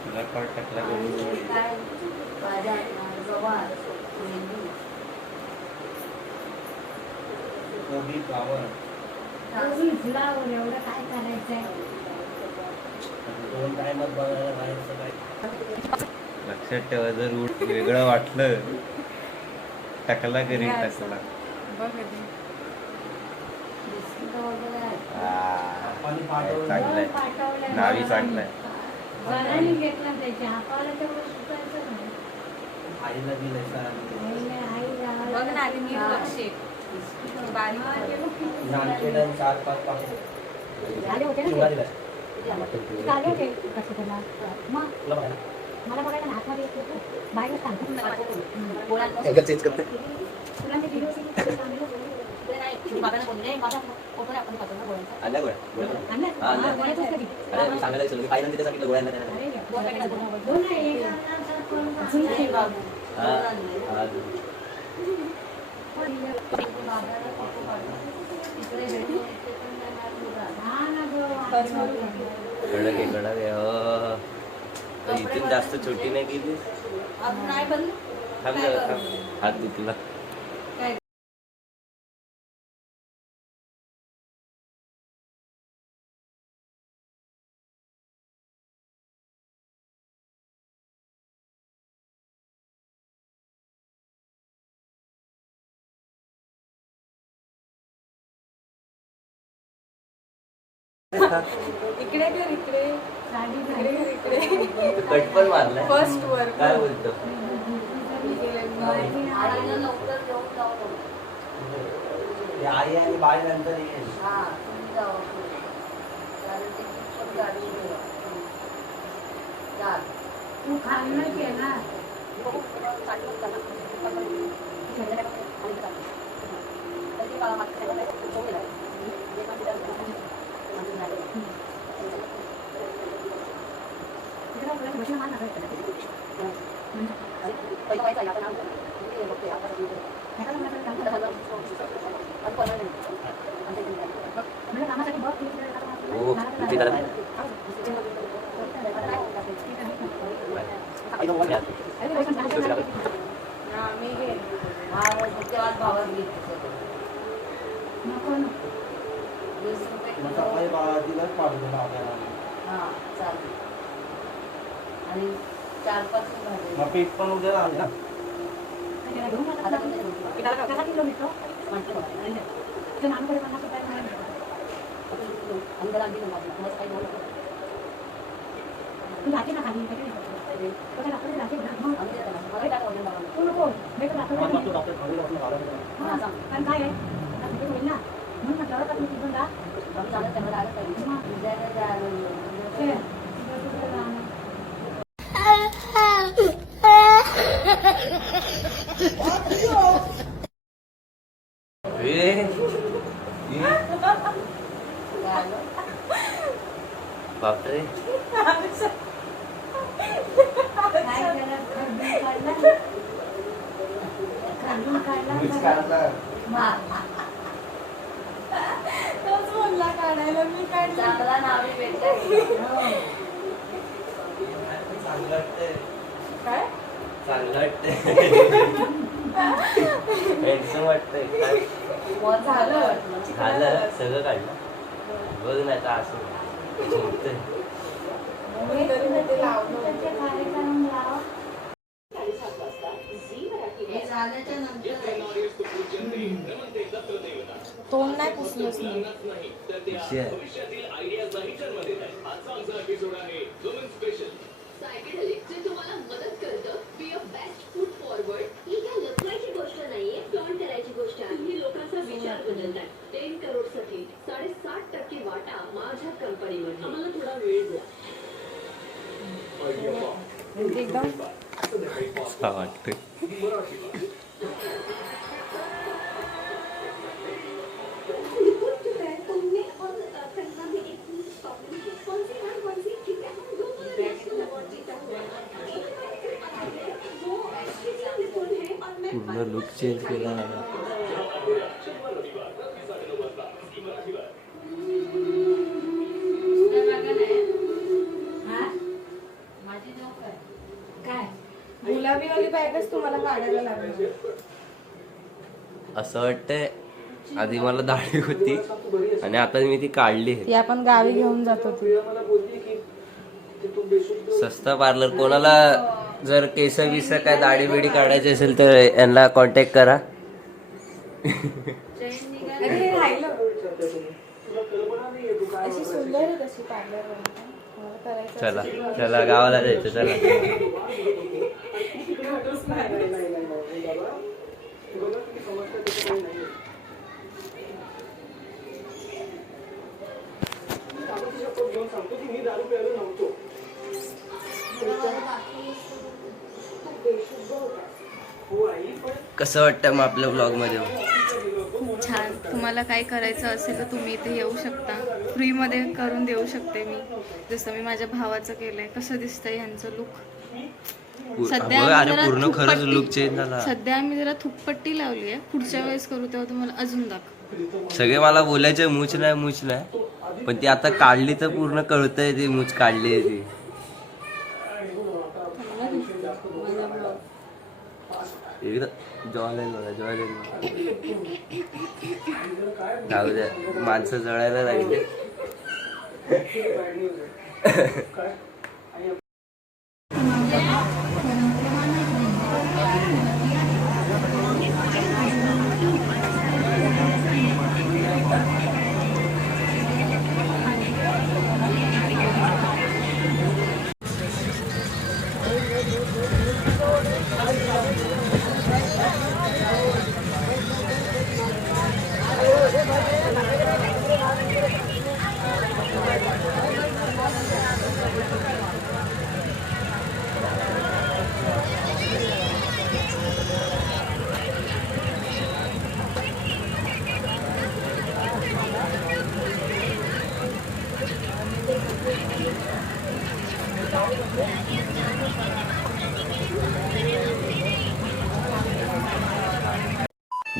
तुला कळ टाकला कोबी फ्लावर एवढं काय करायचंय दोन टाइमात बघायला बाहेरचं काय. लक्षात ठेवा जर वेगळं वाटलं टाकला घरी टाकला चांगलंय नावी चांगलंय घेतला त्याच्या हाताला आईला दिलंय बघ ना आधी मी बघशील नानकेडन 4-5 पाकिट मला बघायला ना हातमध्ये बाहेर चेंज करते आणल्या सांगायला विसरलो पाहिलं तिथे सांगितलं गोळ्यांना कडक आहे इथून जास्त छोटी नाही केली हात दुखला इकडे कर इकडे इकडे कट पण मारलाय फर्स्ट वर काय बोलतो आई आणि बाळ नंतर येईल तू खाल्लं केला पीठ पण उद्या लागला बापरे तोच बोलला काढायला मी काढला नावी भेटते चांगलं वाटतंय काय चांगलं वाटतंय हँडसम वाटतंय झालं सगळं काढलं बघ ना आता असं झोपतंय तोंड नाही पुसलंच नाही जे तुम्हाला मदत करतं be a best food forward ही काय लपवायची गोष्ट नाहीये फ्लॉन्ट करायची गोष्ट आहे तुम्ही लोकांचा विचार बदलताय 10 करोड साठी 60% वाटा माझ्या कंपनीमध्ये आम्हाला थोडा वेळ द्या एकदम वाटतंय पूर्ण लुक चेंज केला हा? माझी नोकर. काय गुलाबीवाली बॅगच तुम्हाला काढायला लागणार. असं वाटतंय आधी मला दाढी होती आणि आता मी ती काढली. ती आपण गावी घेऊन जातो. सस्ता पार्लर. कोणाला जर केस बिस काय दाढी बिडी काढायची असेल तर यांना कॉन्टॅक्ट करा. अरे हे राहिलं. अशी सुंदर आहे तशी पार्लर. चला चला गावाला जायचं चला. कसं वाटतं मग आपल्या ब्लॉग मध्ये? खूप छान. तुम्हाला काय करायचं असेल तर तुम्ही इथे येऊ शकता. फ्रीमध्ये करून देऊ शकते मी. जसं मी माझ्या भावाचं केलंय. कसं दिसतंय ह्यांचं लुक? सध्या आम्ही जरा पूर्ण खरंच थुकपट्टी- लुक चेंज झाला. सध्या आम्ही जरा थुकपट्टी लावली आहे. पुढच्या वेळेस करू तेव्हा तुम्हाला अजून दाखव. सगळे मला बोलायचे मूछ नाही, पण ती आता काढली तर पूर्ण कळतंय ती मूछ काढली आहे ती. जाऊ द्या, माणसं जळायला लागली.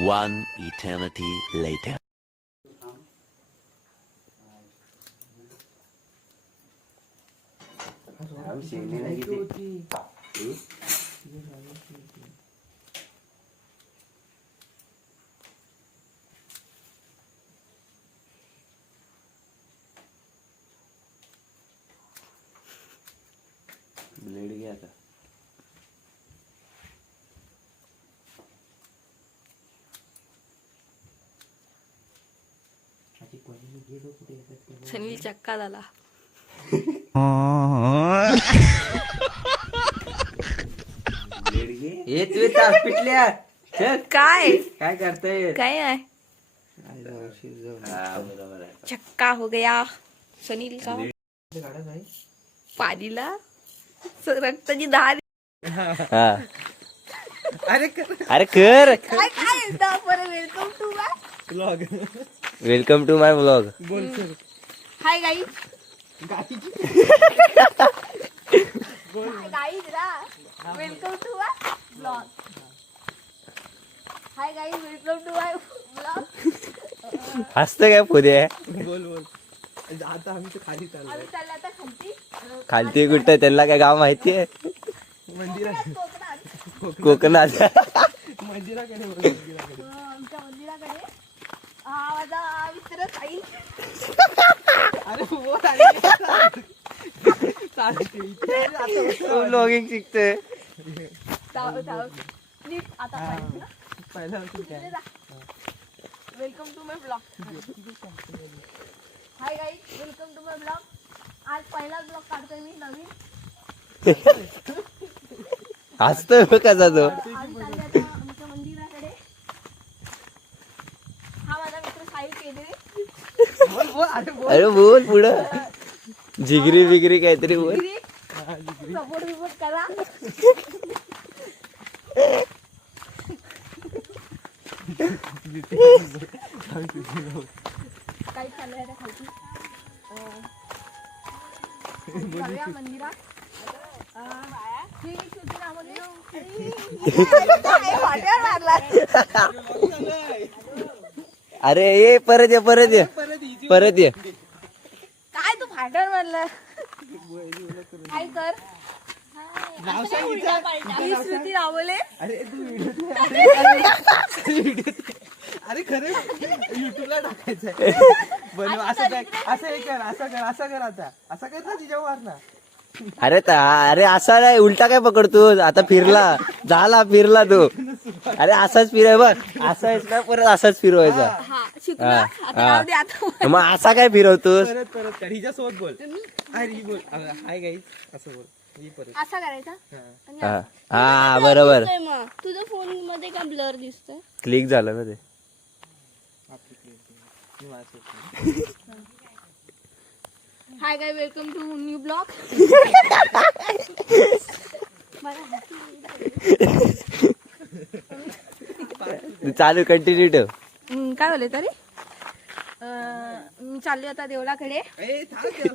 One eternity later. ब्लेड घ्या आता. सनील चक्का झाला. ए तू तास पिटल्या. काय काय करताय? काय आहे? बरोबर आहे. चक्का हो गया सनील का. पाणीला रक्ताची धार. अरे कर. काय काय welcome to my blog. Welcome to my blog. Hi guys. Welcome to my blog. Hi guys welcome to my blog. हसतं काय पुढे? आता आम्ही खाली चाललो. आम्ही चाललो आता खालती. खालती कुठं? त्यांना काय गाव माहितीये? कोकणात. मंदिराकडे आमच्या मंदिराकडे. हा माझा मित्र साई. ब्लॉगिंग शिकतोय. नीट आता welcome to my blog. Hi guys welcome to my blog. आज पहिला ब्लॉग काढतोय मी नवीन. हसतोय कसा तो? आम्ही चालले आता आमच्या मंदिराकडे. हा माझा मित्र साई केंद्रे. अरे बोल पुढं. जिगरी बिगरी काहीतरी बोल. सपोर्ट बिपोर्ट करा. काही चाललंय आता खालती. जाऊया मंदिरात. अरे ये परत ये. परत ये. काय तू फाटण म्हणलं काय कर मी श्रुती रावले. अरे खरे युट्यूबला टाकायचंय. बनव असं हे कर, असं कर आता. असं कर ना तिच्यावर ना. अरे असा नाही, उलटा काय पकडतो आता. फिरला झाला, फिरला तो. अरे असाच फिराय बघ, असाच ना परत असाच फिरवायचा. हा शिकू ना. आता हा. राहू दे आता. मग असा काय फिरवतोस? परत कर. हिच्यासोबत बोल. अरे ही बोल. हाय गाईज असं बोल. ही परत. असा करायचा. हा हा बरोबर. तुझ्या फोन मध्ये का ब्लर दिसतोय? क्लिक झालं ना ते. हाय गाय, वेलकम टू न्यू ब्लॉग. चालू कंटिन्यू ठेव. काय बोलले तरी मी चालली आता देवळाकडे.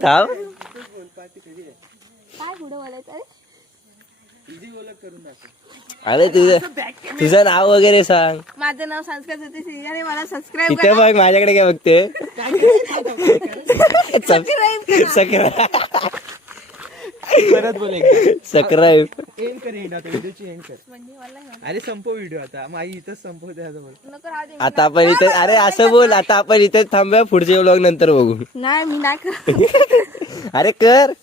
थांब. काय पुढे बोलायचं रे? अरे तुझं नाव वगैरे सांग. माझं नाव संस्कार सतीश आणि मला सबस्क्राईब तिथे करा. बघ माझ्याकडे काय बघते. परत बोल एकदा. सबस्क्राईब. एंड कर. एंड आता व्हिडिओची एंड कर. म्हणजे मला नाही अरे संपव व्हिडिओ आता. माझी इथंच संपव द्यायचं बोल. माहित. नको राहू दे. आता आपण इथे, अरे असं बोल, आता आपण इथे थांबूया, पुढचे व्लॉग नंतर बघू. नाही मी नाही करत. अरे कर.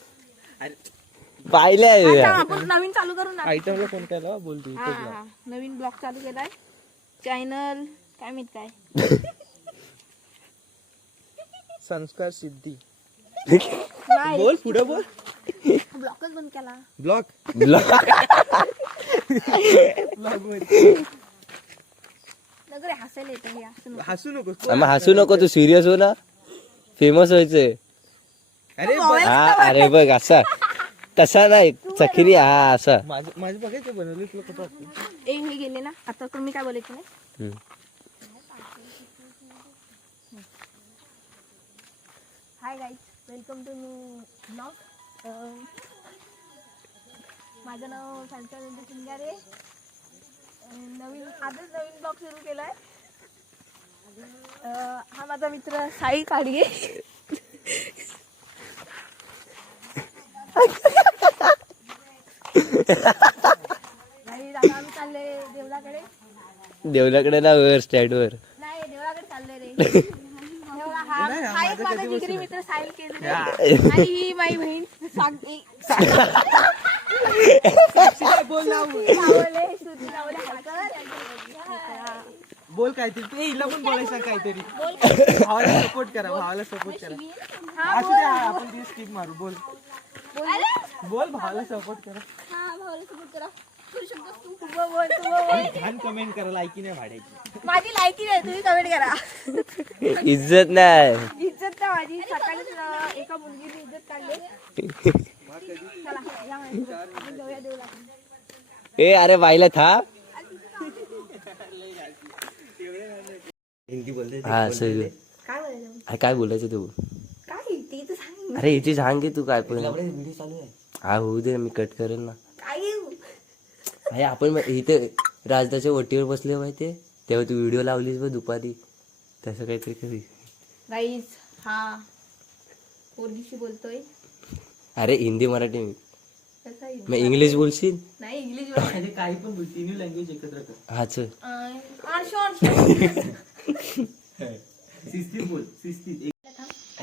पाहिलंय. आता आपण नवीन चालू करू ना. आयटमला फोन केला बोल तू. हा हा नवीन ब्लॉग चालू केलाय. चॅनल काय माहित काय. संस्कार सिद्धी. नाही बोल पुढे बोल. ब्लॉगच बंद केला. ब्लॉग. नको रे, हसायला येतं हे असं नको. हसू नको. मग हसू नको, तू सिरियस हो ना. फेमस व्हायचंय. अरे हा अरे बघ असा, तसा नाही चक्री. हा असा. माझं बघायचं बनवलं तुला कुठं वाटतं. ए हे गेले ना आता. तुम्ही काय बोलायचं नाही. Hmm. Hi guys, welcome to new blog. माझं नाव संस्कार सिंगारे. आजच नवीन ब्लॉग सुरू केलाय. हा माझा मित्र साई काडगे. आम्ही चालले देवळाकडे. देवलाकडे ना वर स्टँड वर. नाही देवळाकडे चालले रे. देवळा हा एक माझा जिगरी मित्र साहिल केले आणि ही माझी बहीण बोल ना. बोल काहीतरी. ते हिला पण बोलायचं काहीतरी. भावाला सपोर्ट करा. भावाला सपोर्ट करा. असू दे, आपण ती स्किप मारू. बोल बोल. भावाला सपोर्ट करा. छान कमेंट करा. लायकी नाही भाड्याची. माझी लायकी नाही, तुम्ही कमेंट करा. इज्जत नाही. इज्जत ना माझी. सकाळीच एका मुलगीने इज्जत काढली. चला या माहिती. आपण जाऊया देवळाकडे. ए अरे बाईला थांब. हा सर काय बोलायचं? काय बोलायचं तू. काय ते तर सांग. अरे याची सांग की तू काय पण. हा होऊ दे, मी कट करेल ना. काय अरे आपण इथे राजदाच्या वटीवर बसले माहितीये, तेव्हा तू व्हिडिओ लावलीस बघ दुपारी, तसं काहीतरी करी. गाईज हा पोरगीशी बोलतोय. अरे हिंदी मराठी कसा मग इंग्लिश बोलशील. नाही इंग्लिश काही पण बोल. तिन्ही लँग्वेज एकत्र कर. हाच सिस्टीम बोल. System.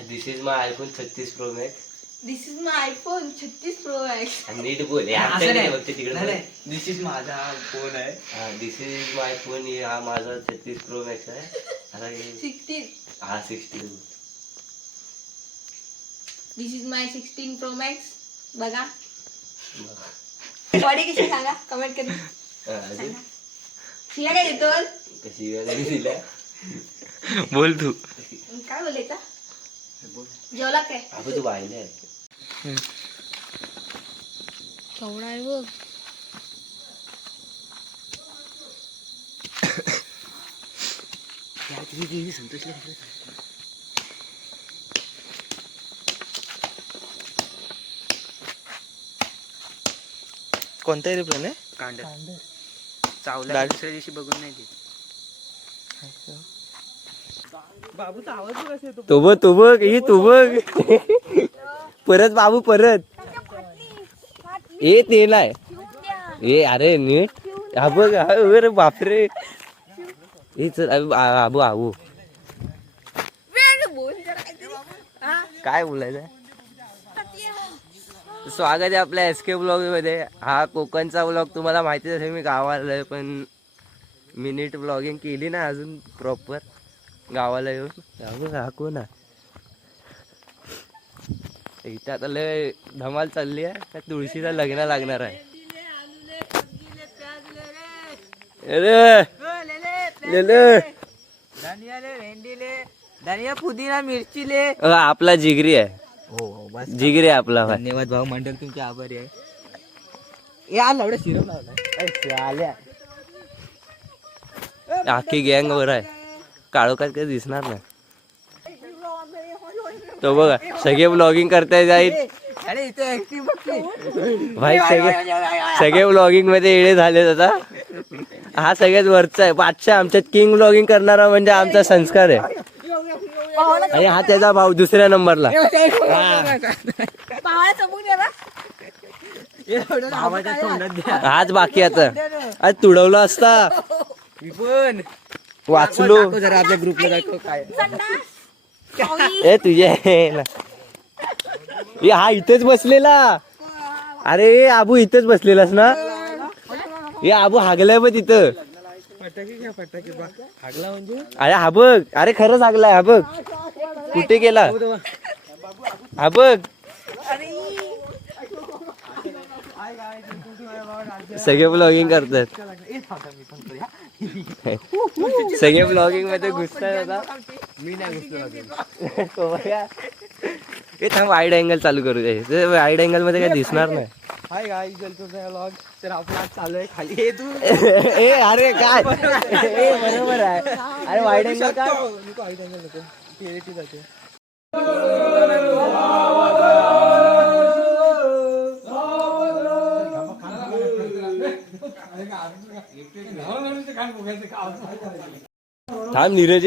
This is my iPhone 36 pro max. This is my iPhone 36 pro max. नीट बोल. तिकडे दिस इज माझा फोन आहे. This is my phone. हा माझा 36 प्रो मॅक्स आहे. आता 16. हा 16. दिस इज माय 16 प्रो मॅक्स. बघा बॉडी कशी सांगा कमेंट करून सांगा. शिया काय देतो? कशी वगैरे दिल्या. बोल तू. काय बोलायचं? जेवला काय? आपण तू पाहिले केवढा आहे बघ. कोणता एरोप्लेन आहे? कांड चावला दुसऱ्या दिवशी बघून नाही बाबूचा आवाज बघ कसा येतो. तू बघ ही तू बघ. परत बाबू परत ए तेल आहे ए अरे नीट हा बघ अरे बापरे हे चल आबू आबू काय बोलायचं. स्वागत आहे आपल्या SK ब्लॉग मध्ये. हा कोकणचा ब्लॉग तुम्हाला माहितीच असेल. मी गावाला आहे पण मी नीट ब्लॉगिंग केली ना अजून प्रॉपर गावाला येऊन. हा कोण आहे इथे आता लय धमाल चालली आहे. त्या तुळशीला लग्न लागणार आहे. अरे धनिया पुदिना मिरची ले. आपला जिगरी आहे. हो बस जिगरी आहे आपला भाई. धन्यवाद भाऊ मंडळ तुमचे आभारी आहे. या लावड्या सिरम लावला. आखी गँग वर आहे. काळोखात काही दिसणार नाही. तो बघा सगळे ब्लॉगिंग करताय जाईल अरे इथे ऍक्टिव्ह बघते भाई. सगळे ब्लॉगिंग मध्ये येडे झाले आता. हा सगळ्यात वरचा आहे बादशाह. आमच्यात किंग ब्लॉगिंग करणारा म्हणजे आमचा संस्कार आहे. आणि हा त्याचा भाऊ दुसऱ्या नंबरला. आज बाकी आता आज तुडवला असता पण वाचलो. जरा आपल्या ग्रुपला दाखव काय. ए तुझे हा इथेच बसलेला. अरे आबू इथेच बसलेलास ना. हे आबू हागलाय बघ तिथं. फटाके घ्या फटाके बा. हागला म्हणजे अरे हा बघ. अरे खरंच हागलाय. हा बघ कुठे गेला. हा बघ सगळे ब्लॉगिंग करतात. सगळे ब्लॉगिंग मध्ये घुसतात आता. मी नाही घुसलो. हे थांब वाईड अँगल चालू करू दे. वाईड अँगल मध्ये काही दिसणार नाही. Hi guys welcome to my vlog. तर आपला आज चालू आहे खाली. हे तू ए अरे काय ए बरोबर आहे. अरे वाईड अँगल काय नको वाईट अँगल नको. क्लिअरिटी जाते. थांब नीरज.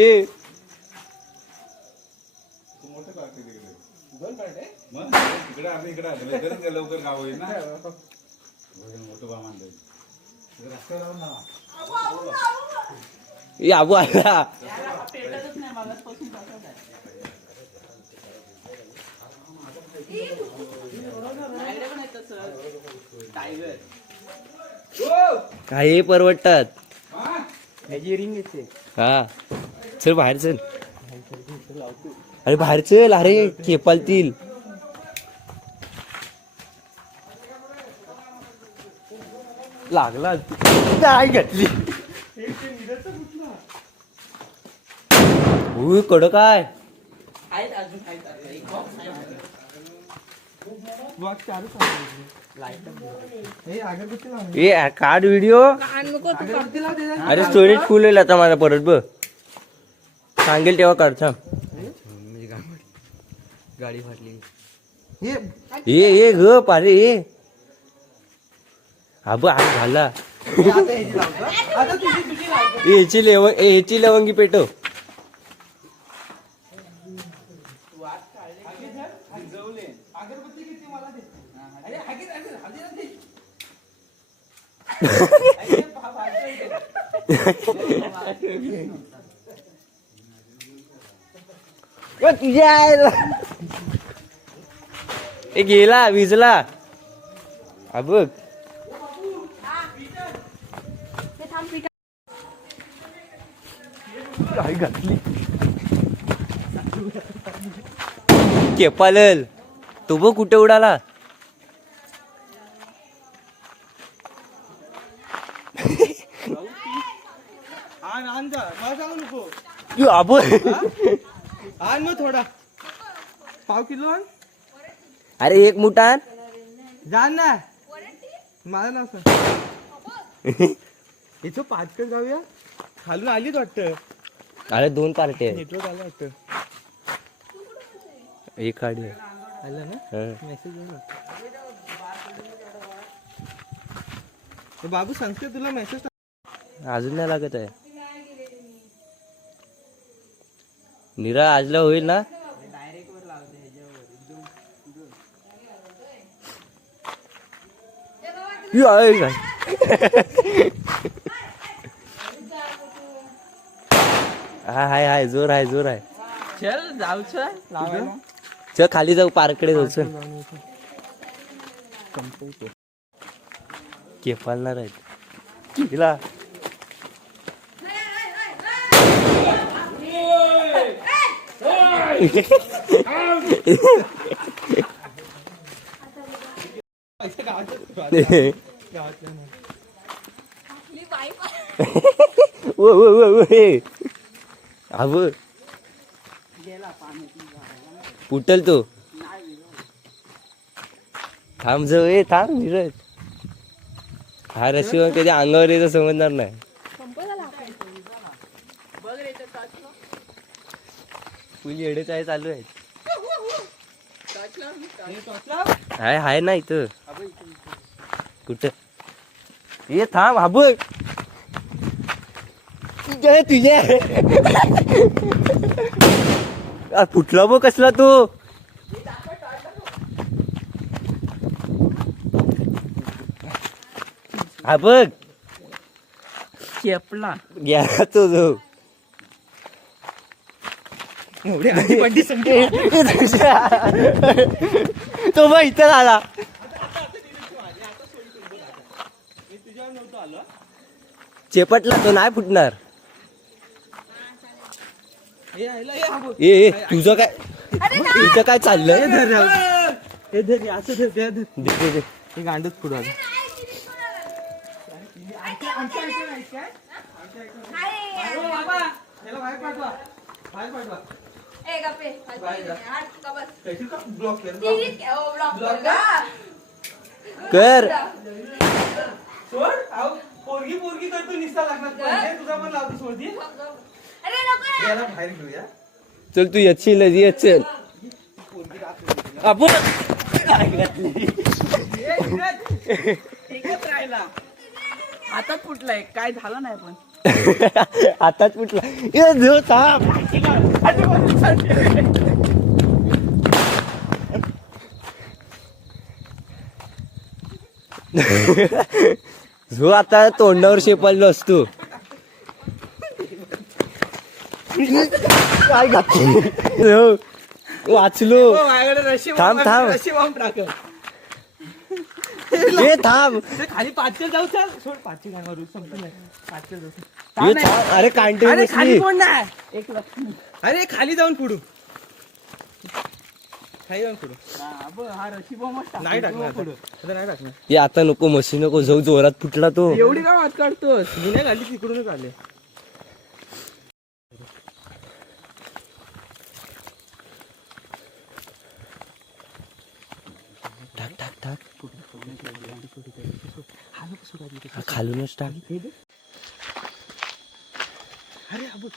आबू आला. काही परवडतात. ह्याची रिंग येते. हा चल बाहेर चल. अरे बाहेर चल. अरे केपालतील. लागला काय घातली. कडक काय ए काढ व्हिडिओ. अरे स्टोरेज फुल होईल आता माझा परत बघ. सांगेल तेव्हा काढ. थांब गाडी फाटली. ए ग पारे ए हा बघ आज झाला. ह्याची लवंगी पेटव. तुझ्या ए गेला विजला. हा बघ काय घातली. केपालल तो बघ कुठे उडाला. आबो आण मग थोडा. पाव किलो आण. अरे एक मुठा आण. जाण ना मला ना याचं पाचकं जाऊया. खालून आलीच वाटतं. अरे दोन पार्टी आहे. नेटवर्क आलं वाटतं. एक गाडी आलं ना मेसेज. बाबू संस्कृत तुला मेसेज अजून नाही लागत आहे. निरा आजला होईल ना. यू आहे काय? हाय हाय जोर आहे जोर आहे. चल जाऊच लावायला. चल खाली जाऊ पार्ककडे जाऊ. चल केपालणार आहेत तिला. फुटल तो. थांब जाऊ. थांब नीरज. हा रशी कधी अंगावर येतं समजणार नाही. फुल एडेच आहे चालू आहे. हाय हाय ना इथं कुठं. ये थांब हा बघ तुझ्या फुटला बघ कसला तो. हा बघ केपला गेला तो जो. तो मग इथं आला. चेपटला तो नाही फुटणार. ए तुझं काय तुझं काय चाललंय. हे गांडूच पुढं कर. पोरगी पोरगी करतो निस्ता लागणार. तुझा पण लावतो सोडती. याला बाहेर घेऊया. चल तू याची लजी चल. आपण एकच राहिला. हातात फुटलाय काय झालं नाही पण. आताच फुटला. ए देव थांब. जो आता तोंडावर शेपायला असतो. काय घातलं वाचलो. थांब थांब. हे थांब. खाली पाचशे जाऊ. चल सोड. पाचशे काय मारू संपलं. पाचशे जाऊ. हे थांब. अरे कांटे बसली. कोण नाही. एक लक्ष्मी. अरे खाली जाऊन पुढू. खाली जाऊन पुढू. हा रशी बॉम्ब नाही टाकणार. नाही टाकणार. हे आता नको मशी नको जाऊ. जोरात फुटला तो. एवढी काय वाट काढतोस. जुन्या गाली तिकडूनच आले. टाक टाक टाक. खालूनच टाक. अरे अबू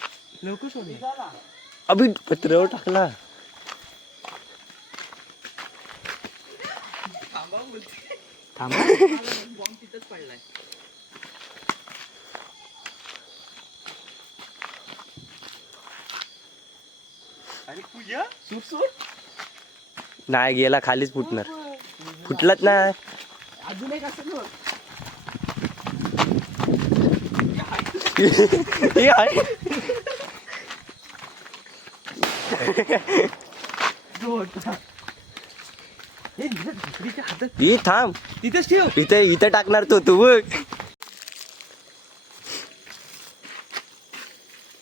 लवकर सोड. अभि पत्र्यावर टाकला. थांबा. बॉम्ब तिथंच पडलाय. अरे पूजा सूट सूट नाही गेला खालीच फुटणार. फुटलाच नाही. अजून एक असं बघ. हे आहे. ही थांब. तिथेच ठेव. इथे इथे टाकणार तो तू बघ.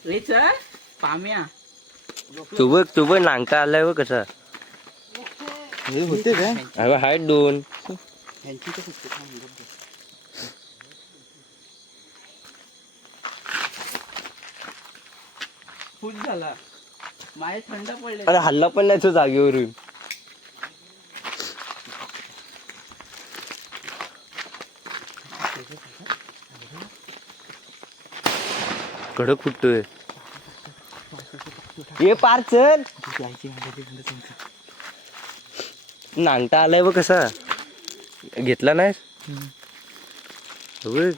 रेच पाम्या तू बघ नांगता आलाय बघ कसा. होते काय. अगं हाय दोन. फुल झाला. माय थंड पडले. अरे हल्ला पण नाही तो जागेवरून. कडक फुटतोय. ये पार चल. नांगता आलाय बघ कसा. घेतला नाही बघ.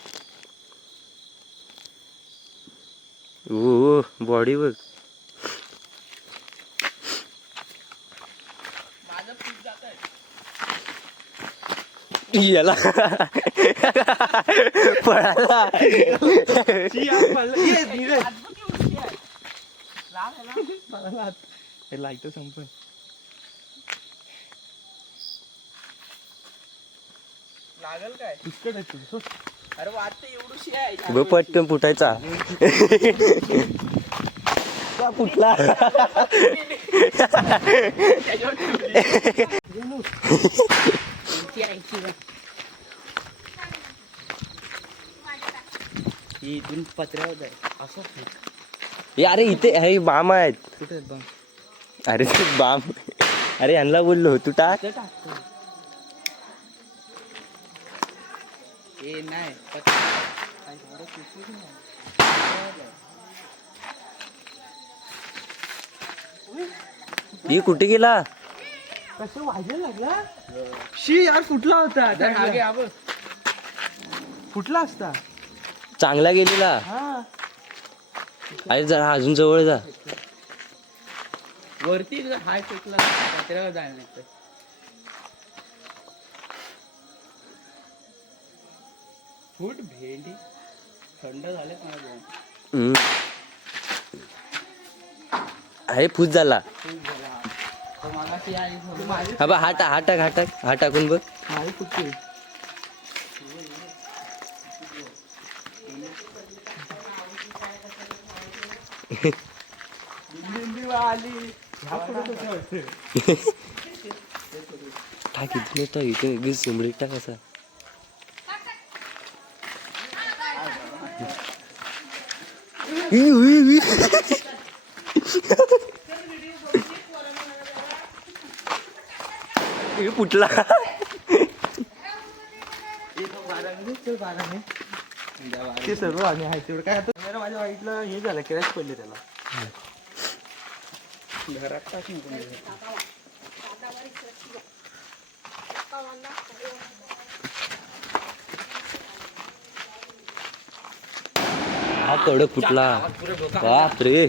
ओ बॉडी बघ. याला पळाला. लाईट संपन लागल काय अरे वाटतं एवढूशी आहे. ब पटकन फुटायचा. का फुटला. इथून पत्र्यावर जाय असं अरे इथे हे बाम आहेत. कुठे बघ. अरे ते बाम. अरे यांना बोललो तू टाक. ए नाही ही कुठे गेला. कसं वाजायला लागला. शी यार फुटला होता. फुटला असता. चांगला गेलेला. हा अरे जरा अजून जवळ जा. वरती हाय फुटला पत्र्यावर जायला नाही. फूट भेंडी थंड झाले हम्म. अरे फूट झाला. हा बा हा टाकून बघ. माझी फुटली. टाक इथे टाक इथे सिमडीत टाक असा. फुटला. ते सर्व आम्ही आहे तेवढं काय आता माझ्या वाईटला हे झालं क्रॅश पडले त्याला. घरात टाकून हा कडक फुटला. बाप रे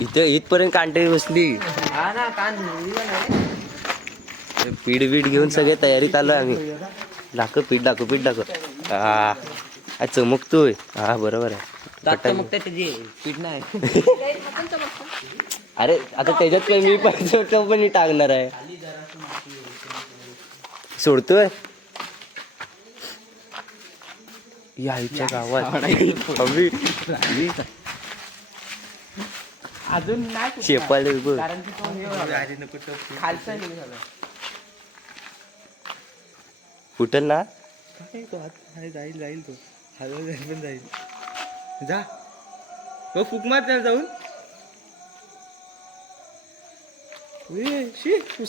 इथे इथपर्यंत कांटे बसली. हा ना कान पीठ बीठ घेऊन सगळे तयारीत आलो आम्ही. दाखव पीठ दाखव. हा चमकतोय. हा बरोबर आहे. मग त्याचे पीठ नाही. अरे आता त्याच्यात पण मी पण मी टाकणार आहे. सोडतोय यायच्या गावात. अजून नाही शेपाले बघ. कारण की तो खालचा झाला. फुटल ना. तो जाईल तो हलवा जाईल पण जाईल. जा फुक मार त्याला जाऊन.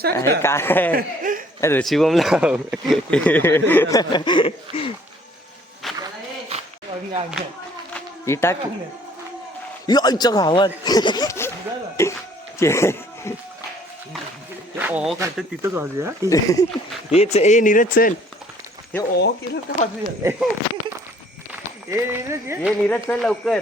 अरे काय रशी बॉम्ब लाव. ही टाक यायच्या गावात. ओ काय तर तिथंच वाजूया. हेच ए नीरज चल. हे ओ केलं का वाजूया. ये नीरज चल लवकर.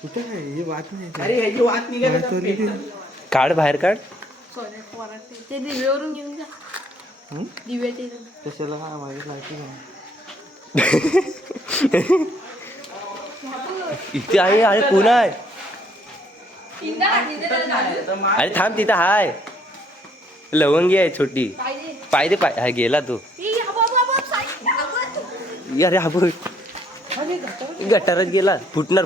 कुठे आहे ही वाट नाही. अरे ह्याची वाट निघाली. काढ बाहेर काढ. ते दिव्यावरून घेऊन जा. दिव्याचे कशाला हा माझ्या लाईटी इथे आहे. अरे कोण आहे. अरे थांब तिथं हाय. लवंगी आहे छोटी. पाय हा गेला तो. अरे हा बघ गटारात गेला. फुटणार.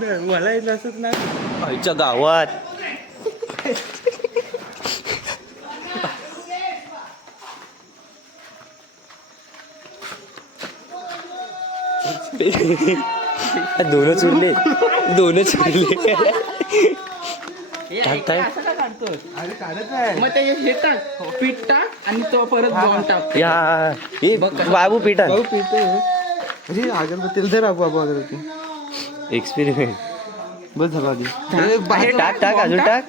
मला असंच नाही. आईच्या गावात. दोनच उरले. टाक. अरे काढत आहे. मग ते हे टाक पीठ टाक आणि तो परत बॉम्ब टाक. या हे बाबू पिठा. पीठ अरे अगरबत्तीला धर बाबू अगरबत्ती. एक्सपेरिमेंट. बस झालं आधी टाक टाक अजून टाक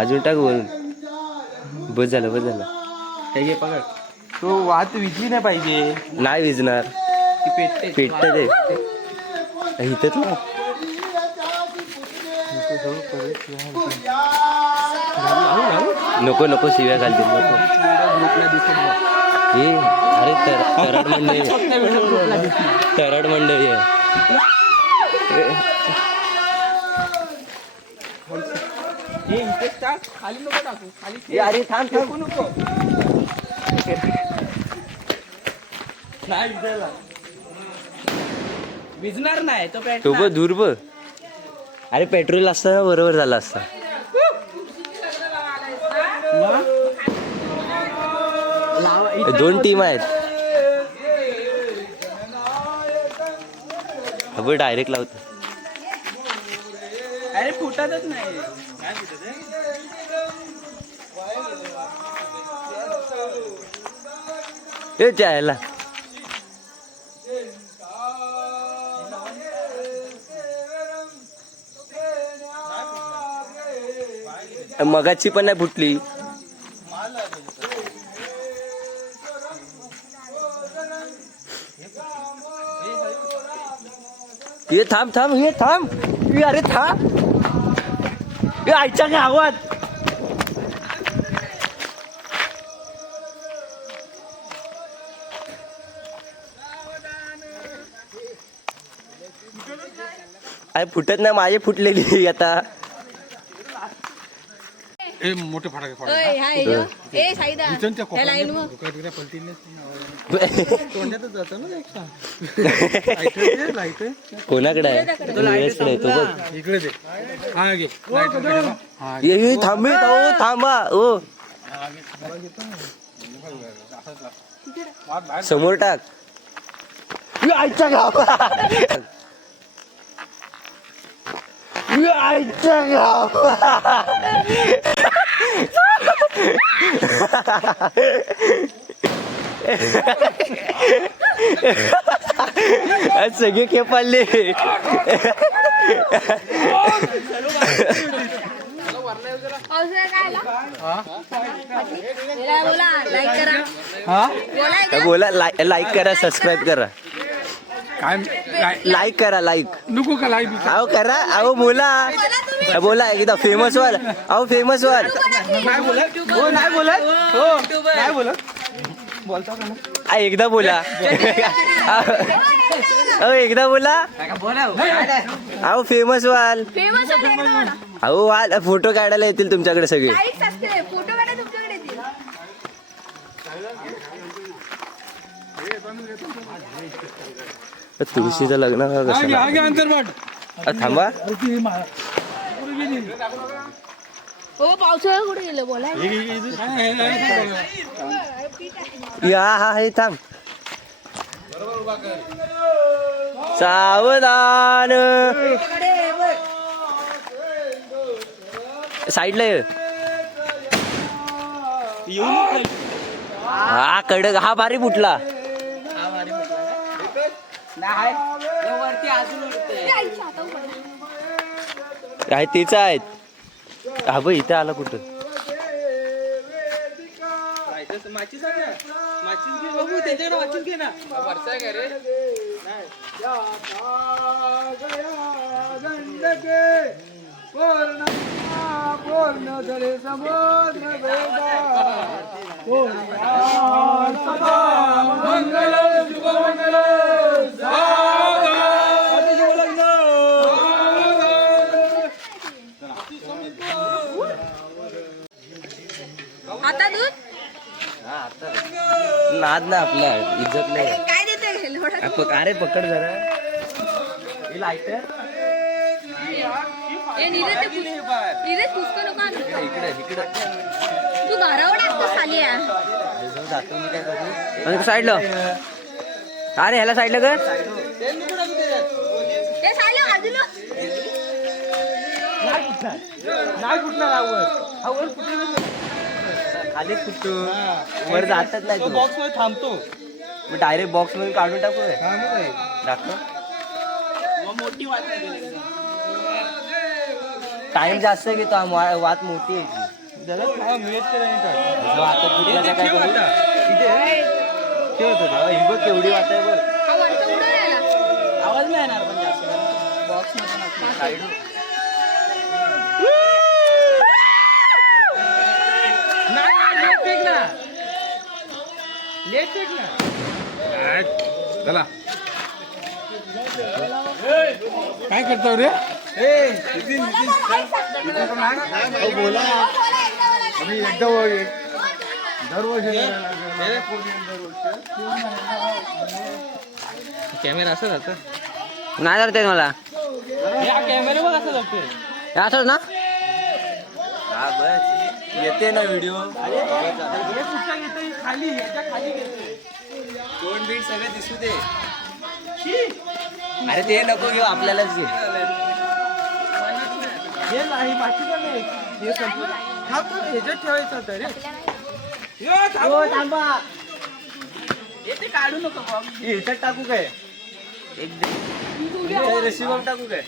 अजून टाक वरून. बस झालं बस झालं. हे घे पकड. तो वात विजली नाही पाहिजे. नाही विजणार. ती पेटते. पेटत ते इथंच ना. नको नको शिव्या घालतील नको. ग्रुपला दिसत बघ. ए अरे तरड मंडळी तरड मंडळी आहे. हे इथेच टाक. खाली नको टाकू. खाली ए, अरे थांब थांब. फेकू नको. नाही विजायला. विजणार नाही तो तो बघ दूर बघ. अरे पेट्रोल असतं ना बरोबर झाला असता. दोन टीम आहेत. अबे डायरेक्ट लावतो. अरे फुटतच नाही. काय फुटत ए जायला मगाची पण नाही फुटली. ये थांब थांब ये थांब. ये अरे थांब. ये आईच्या गावात. अरे फुटत नाही माझी फुटलेली आता. मोठे फटाके ए साईदा ह्या लाईन मग तोंडातच जातं ना एक लाईट. कोणाकडे आहे नीरजकडे आहे, तो बघ. इकडे दे. हा घे लाईट. ये थांबे थांबा ओ समोर टाक. ये आईच्या गावात. ये आईच्या गावात. आज सगळे खेपाले. बोला लाईक करा. बोला लाईक करा सबस्क्राईब करा. काय लाईक करा लाईक. नको का लाईट. अहो करा अहो बोला बोला एकदा फेमस व्हाल. अहो फेमस व्हाल. नाही बोलत. हो नाही बोलत. हो नाही बोलत. बोलता का ना. एकदा बोला. अहो एकदा बोला. अहो फेमस व्हाल. फेमस अहो वाल फोटो काढायला येतील तुमच्याकडे सगळे. फोटो काढा तुमच्याकडे येतील. तुळशीचं लग्न का कसं. थांबा हो पावसाळा कुठे गेलं बोला. या हा हे थांब. सावधान साईडला ये. हा कडक हा भारी फुटला. काय तेच आहेत. हा ब इथे आला कुठं. माचीस घे बघू त्याच्याकडे वाचून घे ना. वरचा घे रे. पूर्ण धरे समुद्र मंगल शुभ मंगल. आता दूध नाद ना आपला इज्जत नाही. काय देते. अरे पकड जरा. नीरज पुस्तक नको आणू. इकडे इकडे तू घरावर टाकतो खाली जातो मी काय करू. साईडला अरे ह्याला साईडला कर. ते सायला बाजूला. नाही कुठला खाली कुठतो वर जातच नाही. बॉक्स मध्ये थांबतो. डायरेक्ट बॉक्स मध्ये काढून टाकू. थांबू काय. दाखव मोठी वाट नाही टाइम जास्त घेतो हा वात मोठी आहे त्याला काय मिळत तर नाही काय. आता कुठला काय ठेव करू? आता. इथे ठेव आता. हा, ही बघ केवढी वाट आहे बघ. हा वरचा उडून राहिला. आवाज नाही येणार पण जास्त बॉक्स मध्ये नसणार. साईड लेट फेक ना. लेट फेक ना. चला काय करतो रे? कॅमेरा असं जातं. नाही धरते मला कॅमेऱ्यावर असं जातोय. हे असंच ना हा बस येते ना व्हिडिओ. खाली याच्या खाली घेतोय. तोंड बीट सगळं दिसू दे. अरे ते नको घेऊ आपल्यालाच घे. हे नाही बाकीचं नाही. हे संपलं. हा तो ह्याच्यात ठेवायचं होतं रे. हो, थांबा. हे ते काढू नको बॉक्स. ह्याच्यात टाकू काय? रेसिपी टाकू काय?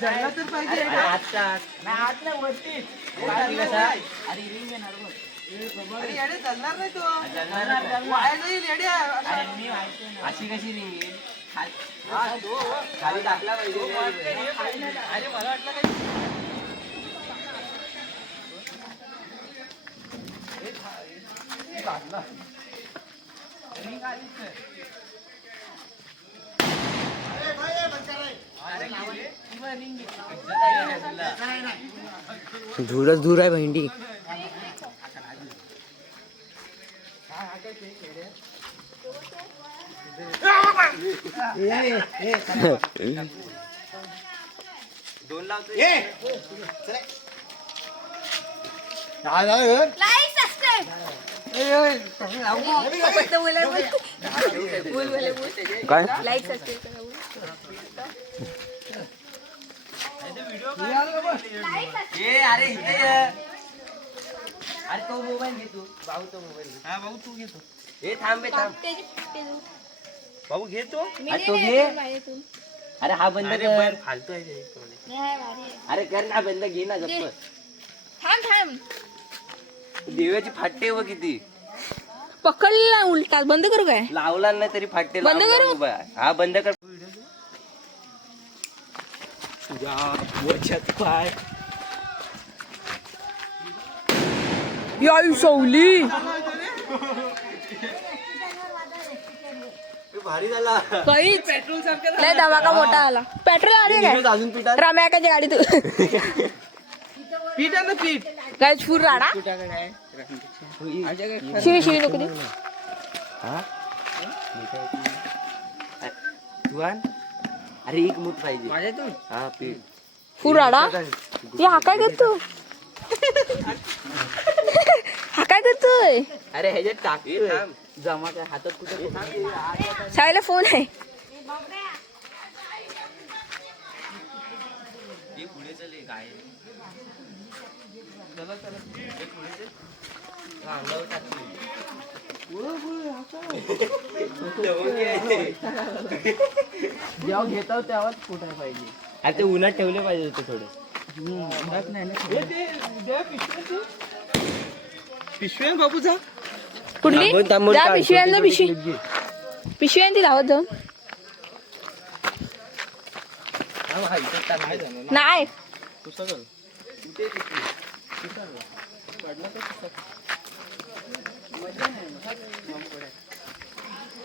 जायला तर पाहिजे. अरे, आजचा नाही हात नाही वरतीच. वरती कसा? अरे रिंग येणार बघ. अरे येडे चालणार नाही तो. वाया जाईल येडे. अशी कशी रिंग येईल? हा, तो. खाली टाकला पाहिजे अरे मला वाटलं काय धूरच धूर आहे भेंडी. दोन लावतो. Like subscribe. काय लाईक सबस्क्राईब करा. अरे इथे ये. अरे तो मोबाईल घे तू भाऊ. तो मोबाईल घे. हा भाऊ तू घेतो. हे थांब थांब. भाऊ घेतो. अरे तो घे. अरे हा बंद अरे कर. पण फालतू आहे ते. अरे कर ना बंद. घे ना गप्प. थांब थांब. देवाची फाटे व किती पकडला उलटा. बंद करू काय? लावला नाही तरी फाटे बंद लावून करू? उभा आहे. हा बंद कर. पाय शौली भारी झाला. काहीच पेट्रोल सारखं लय धमाका मोठा आला. पेट्रोल आले काय अजून पिठा. रम्याकाची गाडी तू पीठ आहे ना पीठ. काय फूर राडा. शिवी शिवी नको दे. तू आण. अरे एक मूठ पाहिजे माझ्यातून हा पीठ. फूर राडा. हे हा काय करतो? हा काय करतोय? अरे ह्याच्यात टाकतोय. जमा काय हातात कुठे. शाळेला फोन आहे. पुढे चले काय जेव्हा घेतो तेव्हाच फुटायला पाहिजे. अरे ते उन्हात ठेवले पाहिजे होते थोडे. पिशवी आहे बाबूचा. कुठली? थांबून थांबून जा काढ. पिशवी आण. छोटी पिशवी छोटी क्लिप घे. पिशवी आण ती धावत जाऊन. नाही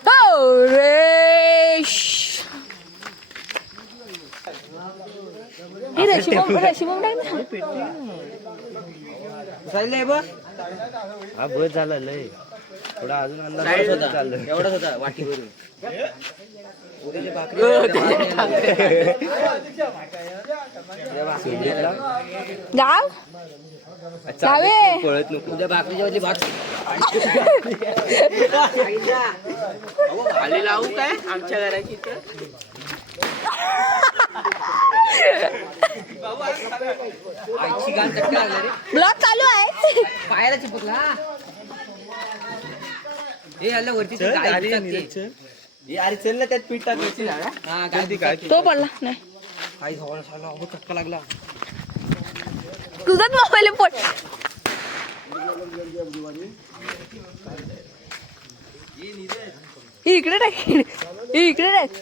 हो रे. हे रशिबॉम्ब टाक ना. हा बस झाला लय. थोडा अजून अंदाज चाललं. एवढाच होता वाटी भरून. जाव जावे. पळत नको. उद्या भाकरीच्या भात खाली लावू काय आमच्या घराची तर. आईची गाल चटका लागला रे. ब्लॉग चालू आहे. पायाला चिपकला. हे याला वरती ती चल, गाय अरे, दिसतात नीरज, ते. चल. ए, अरे चल ना त्यात पीठ टाकायची हा गाय दिसतात ते. तो पडला नाही आई झाला झाला अहो, चक्का लागला. तुझाच मोबाईल पड इकडे टाक इकडे टाक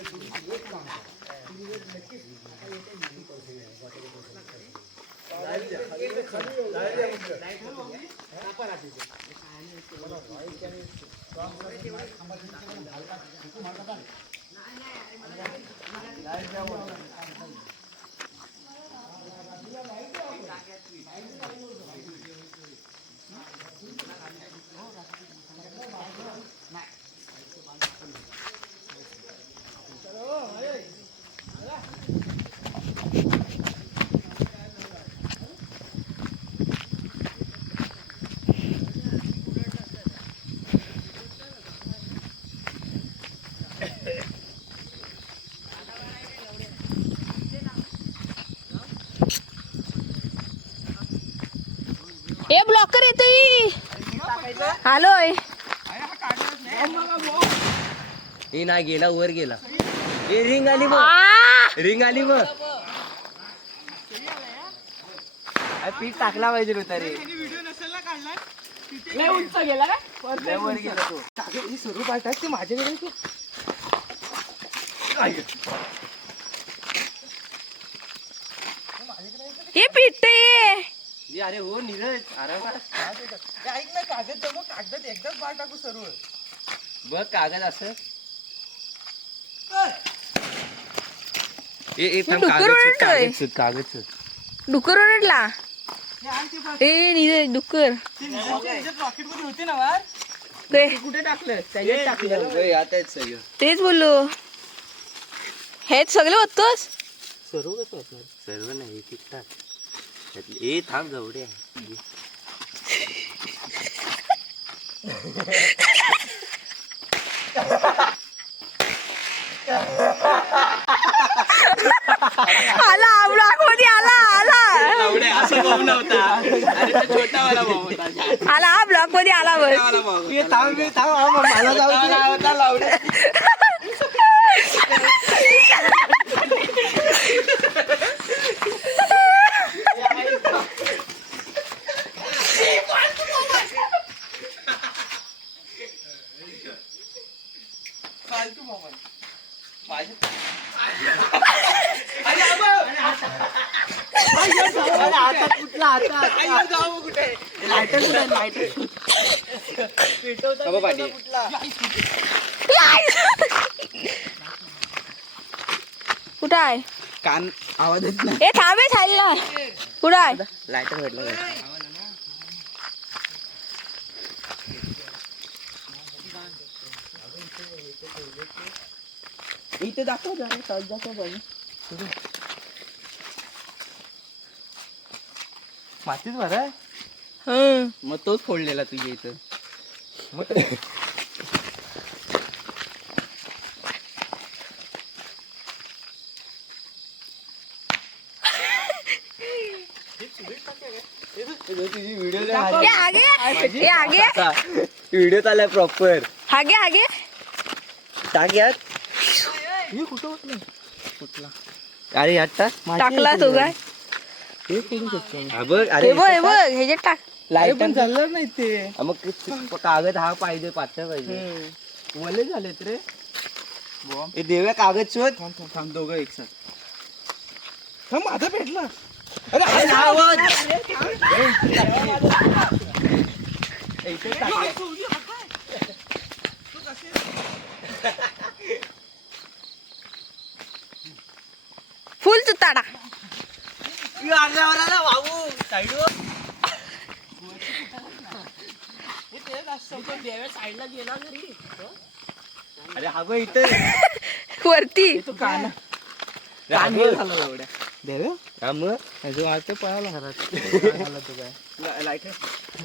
ए ब्लॉकर येतोय आलोय हे नाही गेला वर गेला. हे रिंग आली बघ आ! रिंग आली बघ. पीठ टाकला पाहिजे होता रे. व्हिडिओ नसेल ना काढलाय लय उंच गेला काय लय वर गेला तो. हे सर्व पाठवत ते माझ्याकडे तू हे पिट्टे हे अरे हो नीरज आरामात ऐक ना कागद जमव कागदात एकदाच बाळ टाकू सर्व बघ कागद असं. ए थांब, डुक्कर कागद सुट, ओरडतोय. कागद सुट, कागद सुट. डुक्कर ओरडला ए नीरज डुक्कर रॉकेट मध्ये होते ना वार काय कुठे टाकलं त्याच्यात टाकलं ए, आता आहेत सगळं. तेच बोललो हेच सगळे होतोस सर्व कसं असणार? सर्व नाही एक एक टाक. त्यातले- ए थांब जवळ आला ब्लॉक मध्ये आला आला आला ब्लॉक मध्ये आला बस मला जाऊ दे. कुठं आहे कान आवाज येत नाही ए थांबे खायला कुठं आहे लायटर भेटलं इथे दाखव जरा सहज दाखव बघ मातीच भरा. हं. मग तोच फोडलेला तुझ्या इथं. तुझी व्हिडिओ ए आगे ए आगे व्हिडिओ चाललाय प्रॉपर. आगे आगे टाक यात. अरे यात टाक. टाकला तो काय हा बघ अरे हे बघ हे बघ ह्याच्यात टाक लाईट पण चालणार नाही ते मग कागद हा पाहिजे पातळ पाहिजे. वले झालेत रे हे देऊया कागद शोध. थांब थांब थांब दोघं एक साथ थांब माझा भेटला अरे आवाज. फुल तुताडा अरे हा बघ इथं वरती तो कान कान झाला एवढ्या देव हा मग वाटतं पळाला घरात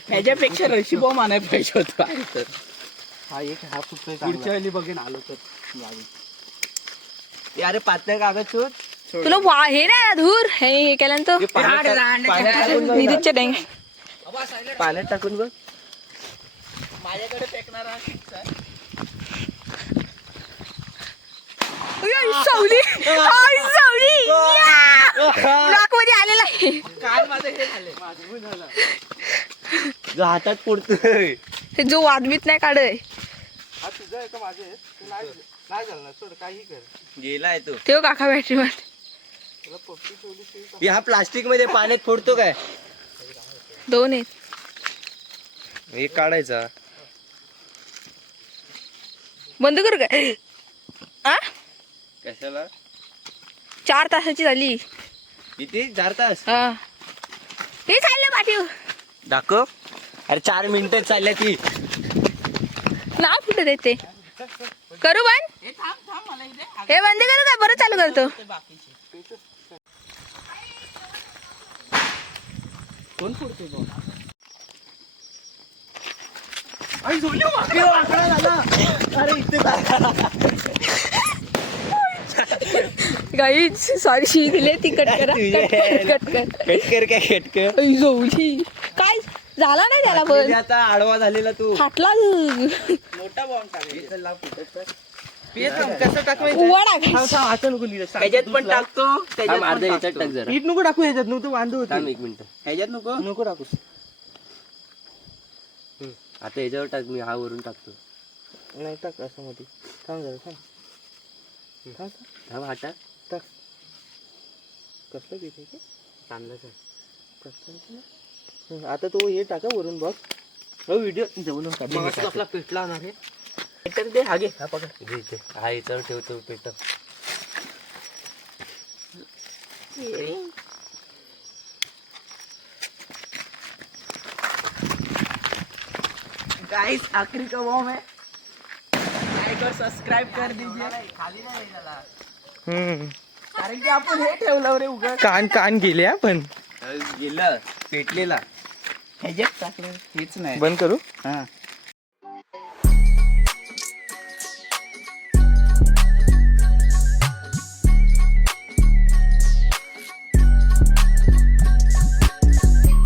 ह्याच्यापेक्षा रशी बॉम्ब आणायला पाहिजे होता तर हा एक हा फुटतोय पुढच्या वेळी बघेन आलो तर अरे पातळ कागद शोध. तुला हे नाही ना धूर हे केल्यानंतर हे पाण्यात टाकून बघ. विद्युतच्या डँग पाण्यात टाकून बघ. माझ्याकडे फेकणारा शिक्षा आहे. सावली ब्लॉक मध्ये आलेला आहे. काल माझं हे झालंय, माझं झालं. जो हातात पडतोय हे जो वादवीत नाही काढय हा तुझं आहे का माझं आहे? तू नाही झालं ना, सोड काही कर. गेलाय तो. तेव्हा काका बॅटरीवर तुला पप्पी ठेवली ती का? हे हा प्लास्टिक मध्ये पाण्यात फोडतो काय? 2 आहेत. एक काढायचा. बंद करू काय? आ कशाला? 4 तासाची झाली. किती? 4 तास? हा हे चाललं पाठीव दाखव. अरे 4 मिनिटं चालल्या ती. ना कुठे देते करू बंद. हे थांब थांब मला इथे हे बंद करू का परत चालू करतो. ते बाकीचे. कोण फोडतोय बघ. आई झोली वाकडा झाला. अरे इथे गाईच सॉरी शी दिले ती कट करा. कट कर कटकर काय कटकर. आई झोवली काय झाला नाही त्याला पण आता आडवा झालेला तू. फाटला मोठा बॉम्ब टाकायचा. कसं टाकवायचं? उवा टाकायचं. आता नको लिहिलं. त्याच्यात पण टाकतो. त्याच्यात पण ह्याच्यात टाकतो. टाक जरा. पीठ नको टाकू ह्याच्यात, नको बांधू होते. थांब 1 मिनिट. ह्याच्यात नको नको टाकू. आता याच्यावर टाक. मी हा वरून टाकतो. नाही टाक असं मध्ये. थांब जरा थांब. थांब थांब हा टाक. टाक. कसलं पीठ आहे ते? चांगलंच आहे. आता तो हे टाका वरून बघ. व्हिडिओ जवळून काढ. मग मग आपला पीठ लावणार आहे. तर दे हा घे. हा पकड. घे इथे. हा याच्यावर ठेवतो पेट. गाइस आखिरी का बॉम्ब है. लाइक और सब्सक्राइब कर दीजिए. खाली नाही झाला. कारण की आपण हे ठेवलं रे उगाच. कान गेले आपण. गेलं पेटलेला. ह्याच्यात टाकलं हेच नाही. बंद करू. हा